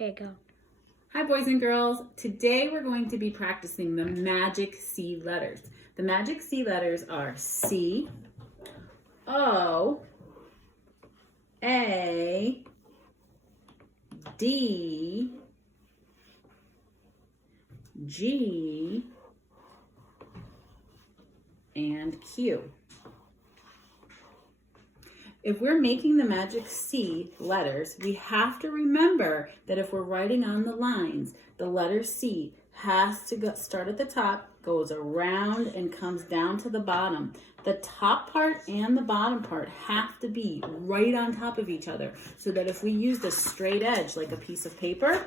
Okay, go. Hi boys and girls. Today we're going to be practicing the magic C letters. The magic C letters are C, O, A, D, G, and Q. If we're making the magic C letters, we have to remember that if we're writing on the lines, the letter C has to start at the top, goes around, and comes down to the bottom. The top part and the bottom part have to be right on top of each other so that if we used a straight edge like a piece of paper,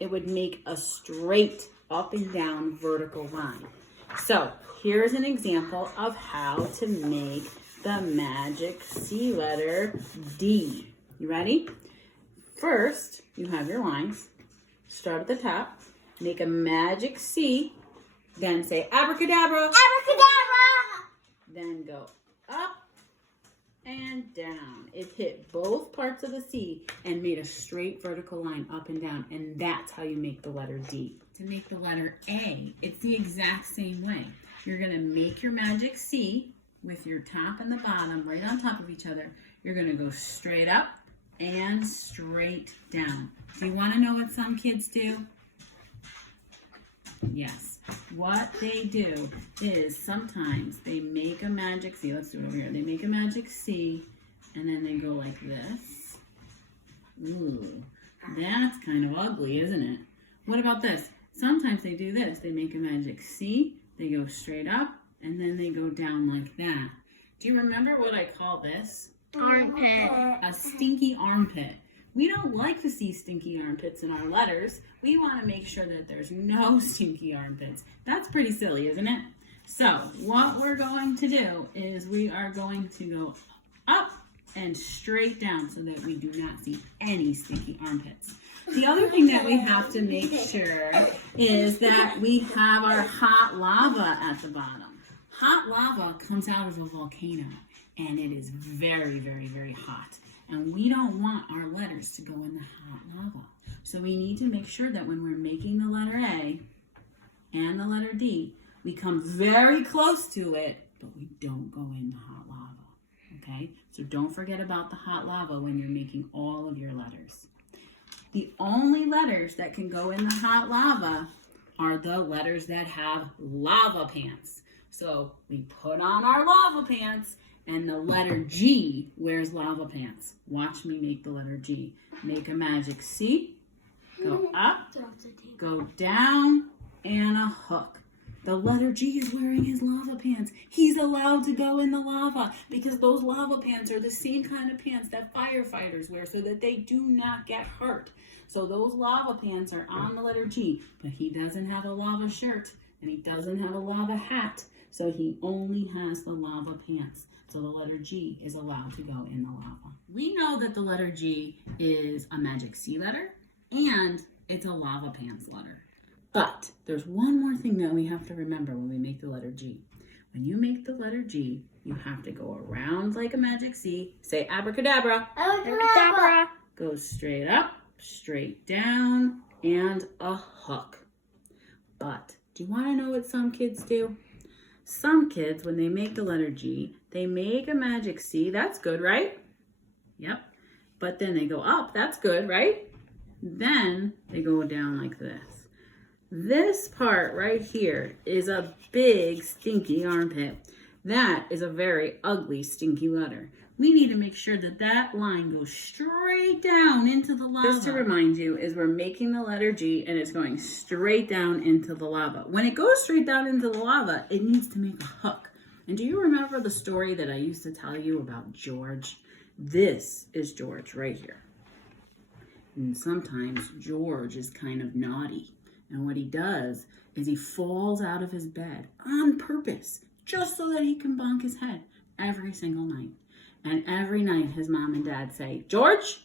it would make a straight up and down vertical line. So here's an example of how to make the magic C letter D. You ready? First, you have your lines. Start at the top. Make a magic C. Then say abracadabra. Abracadabra! Then go up and down. It hit both parts of the C and made a straight vertical line up and down. And that's how you make the letter D. To make the letter A, it's the exact same way. You're going to make your magic C with your top and the bottom right on top of each other. You're going to go straight up and straight down. Do you want to know what some kids do? Yes. What they do is sometimes they make a magic C. Let's do it over here. They make a magic C and then they go like this. Ooh, that's kind of ugly, isn't it? What about this? Sometimes they do this. They make a magic C, they go straight up, and then they go down like that. Do you remember what I call this? Armpit. A stinky armpit. We don't like to see stinky armpits in our letters. We want to make sure that there's no stinky armpits. That's pretty silly, isn't it? So what we're going to do is we are going to go up and straight down so that we do not see any stinky armpits. The other thing that we have to make sure is that we have our hot lava at the bottom. Hot lava comes out of a volcano and it is very, very, very hot. And we don't want our letters to go in the hot lava. So we need to make sure that when we're making the letter A and the letter D, we come very close to it, but we don't go in the hot lava. Okay? So don't forget about the hot lava when you're making all of your letters. The only letters that can go in the hot lava are the letters that have lava pants. So we put on our lava pants and the letter G wears lava pants. Watch me make the letter G. Make a magic C, go up, go down, and a hook. The letter G is wearing his lava pants. He's allowed to go in the lava because those lava pants are the same kind of pants that firefighters wear so that they do not get hurt. So those lava pants are on the letter G, but he doesn't have a lava shirt and he doesn't have a lava hat. So he only has the lava pants. So the letter G is allowed to go in the lava. We know that the letter G is a magic C letter and it's a lava pants letter. But there's one more thing that we have to remember when we make the letter G. When you make the letter G, you have to go around like a magic C. Say abracadabra. Abracadabra. Go straight up, straight down, and a hook. But do you want to know what some kids do? Some kids, when they make the letter G, they make a magic C. That's good, right? Yep. But then they go up. That's good, right? Then they go down like this. This part right here is a big stinky armpit. That is a very ugly stinky letter. We need to make sure that that line goes straight down into the lava. Just to remind you, is we're making the letter G and it's going straight down into the lava. When it goes straight down into the lava, it needs to make a hook. And do you remember the story that I used to tell you about George? This is George right here. And sometimes George is kind of naughty. And what he does is he falls out of his bed on purpose, just so that he can bonk his head every single night. And every night his mom and dad say, George,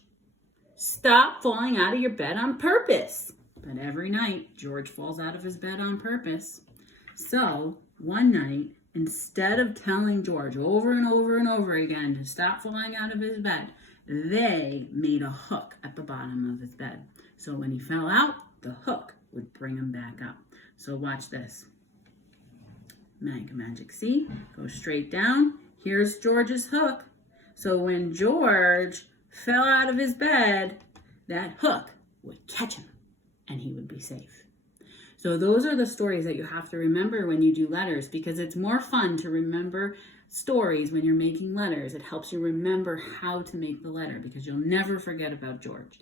stop falling out of your bed on purpose. But every night George falls out of his bed on purpose. So one night, instead of telling George over and over and over again to stop falling out of his bed, they made a hook at the bottom of his bed. So when he fell out, the hook would bring him back up. So watch this. Magic, see? Go straight down. Here's George's hook. So when George fell out of his bed, that hook would catch him and he would be safe. So those are the stories that you have to remember when you do letters, because it's more fun to remember stories when you're making letters. It helps you remember how to make the letter because you'll never forget about George.